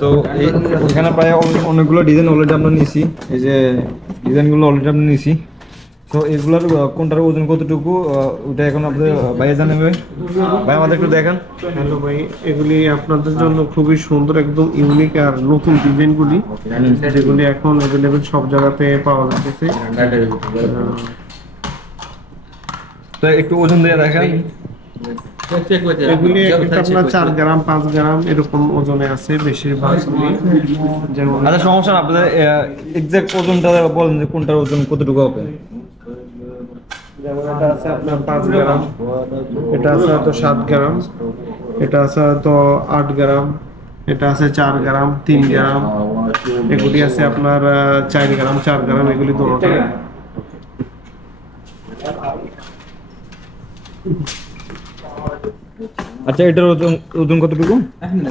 তো এখানে প্রায় অনেকগুলো ডিজাইন অলরেডি আমরা নিয়েছি, এই যে ডিজাইনগুলো অলরেডি আমরা নিয়েছি। তো এগুলোর কোনটার ওজন কতটুকু ওটা এখন আপনাদের ভাইয়া জানাবে। ভাই আমাদের একটু দেখান। হ্যালো ভাই, এগুলি আপনাদের জন্য খুবই সুন্দর, একদম ইউনিক আর নতুন ডিজাইনগুলি, যেগুলি এখন অ্যাভেলেবেল সব জায়গাতে পাওয়া যাচ্ছে। তো একটু ওজন দিয়ে দেখেন। এগুলি আপনার 4 গ্রাম 5 গ্রাম এরকম ওজনে আছে বেশিরভাগগুলি। যেমন আচ্ছা সমস্যা না, আপনাদের এক্সাক্ট ওজনটা বলেন যে কোনটার ওজন কতটুকু হবে। যেমন এটা আছে আপনার 5 গ্রাম, এটা আছে হয়তো 7 গ্রাম, এটা আছে হয়তো 8 গ্রাম, এটা আছে 4 গ্রাম 3 গ্রাম, এগুলি আছে আপনার 4 গ্রাম 4 গ্রাম, এগুলি দুটোটা। আচ্ছা এটার ওজন কতটুকু?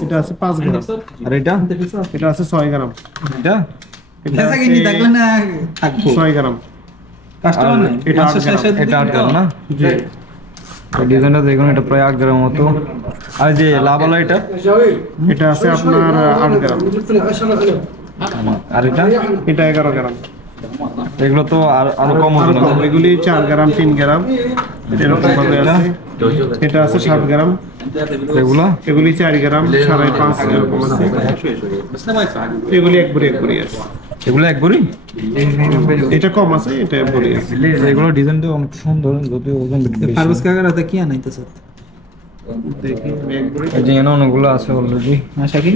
এটা আছে 5 গ্রাম। আর এটা এটা আছে 6 গ্রাম। এটা এটা আছে 6 গ্রাম। এটা 8 গ্রাম না? জি। ডিজাইনটা দেখুন, এটা প্রায় 8 গ্রাম মতো। আর যে লাভালা এটা আছে আপনার 8 গ্রাম। আর এটা 11 গ্রাম। এগুলো তো আরো কম হবে। এগুলি 4 গ্রাম 3 গ্রাম এরকম ভাবে আছে। এটা আছে 7 গ্রাম। এগুলি 4 গ্রাম 5.5 এরকম আছে। এগুলি একবারে আছে। এগুলো একবারই, এটা কম আছে, এটা একবারে আছে। এগুলো ডিজাইনটা অনেক সুন্দর, যদিও ওজন বেশি। ফারুজ কাকার হাতে কি আনাইতেছে? দেখি একবারে এই যে অনেকগুলো আছে অলরেডি। আশা কি